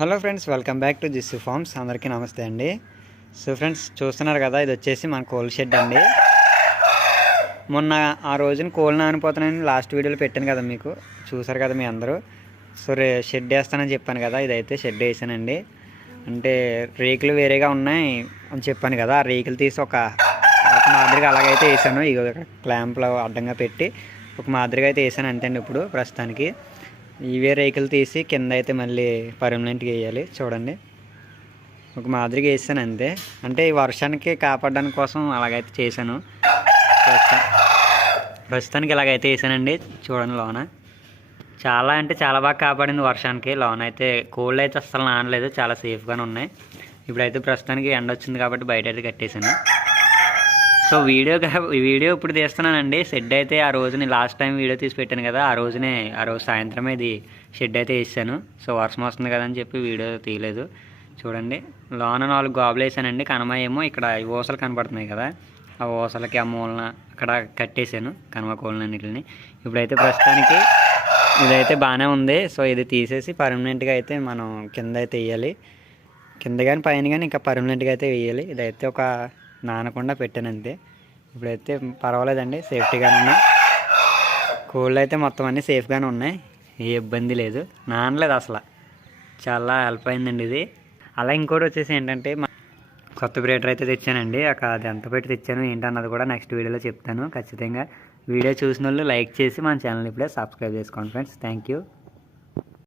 Hello friends welcome back to Jissu farms. అందరికీ నమస్తే అండి. సో ఫ్రెండ్స్ చూస్తున్నారు కదా ఇది వచ్చేసి మన కోల్ షెడ్ అండి. మొన్న ఆ రోజున కోల్ నానిపోతున్నాయని లాస్ట్ వీడియోలో పెట్టాను కదా మీకు. చూసారు కదా మీ అందరూ. సో రే షెడ్ వేస్తానని చెప్పాను కదా ఇదైతే షెడ్ వేసానండి. అంటే రేకులు వేరేగా ఉన్నాయి అని చెప్పాను కదా ఆ రేకులు తీసి ఒక ఒక మాదిరిగా అలాగైతే వేసాను. ఇక క్లాంప్లో అడ్డంగా పెట్టి ఒక మాదిరిగా అయితే వేసాను అంతే అండి ఇప్పుడు ప్రస్తుతానికి. ఇవే రేకులు తీసి కింద అయితే మళ్ళీ పర్మనెంట్గా వేయాలి. చూడండి. ఒక మాదిరిగా వేసాను అంతే. అంటే ఈ వర్షానికి కాపాడడానికి కోసం అలాగైతే చేశాను. ప్రస్తుతానికి ఇలాగైతే వేసానండి. చూడండి లోన. చాలా అంటే చాలా బాగా కాపాడింది వర్షానికి. లోన అయితే కోల్డ్ అయితే అస్సలు నానలేదు. చాలా సేఫ్గానే ఉన్నాయి. ఇప్పుడైతే ప్రస్తుతానికి ఎండ వచ్చింది కాబట్టి బయట అయితే కట్టేశాను. సో వీడియో వీడియో ఇప్పుడు తీస్తున్నానండి. షెడ్ అయితే ఆ రోజుని లాస్ట్ టైం వీడియో తీసి పెట్టాను కదా ఆ రోజునే ఆ రోజు సాయంత్రం ఇది షెడ్ అయితే వేసాను. సో వర్షం వస్తుంది కదా అని చెప్పి వీడియో తీయలేదు. చూడండి లోన నాలుగు గాబులు వేసానండి. కనమ ఏమో ఇక్కడ ఊసలు కనపడుతున్నాయి కదా ఆ ఊసలకి ఆ మూలన అక్కడ కట్టేశాను కనమ కోళ్ళన్నిటిని ఇప్పుడైతే ప్రస్తుతానికి ఇదైతే బాగానే ఉంది. సో ఇది తీసేసి పర్మనెంట్గా అయితే మనం కింద అయితే వేయాలి. కింద కానీ పైన కానీ ఇంకా పర్మనెంట్గా అయితే వేయాలి. ఇదైతే ఒక నానకుండా పెట్టాను అంతే ఇప్పుడైతే పర్వాలేదండి సేఫ్టీగానే ఉన్నాయి కోళ్ళు అయితే మొత్తం అన్నీ సేఫ్గానే ఉన్నాయి. ఏ ఇబ్బంది లేదు. నానలేదు అసలు. చాలా హెల్ప్ అయిందండి ఇది. అలా ఇంకోటి వచ్చేసి ఏంటంటే మా కొత్త బ్రేడర్ అయితే తెచ్చానండి. అక్క అది ఎంత పెట్టి తెచ్చాను ఏంటన్నది కూడా నెక్స్ట్ వీడియోలో చెప్తాను. ఖచ్చితంగా వీడియో చూసిన వాళ్ళు లైక్ చేసి మన ఛానల్ ఇప్పుడే సబ్స్క్రైబ్ చేసుకోండి ఫ్రెండ్స్. Thank you.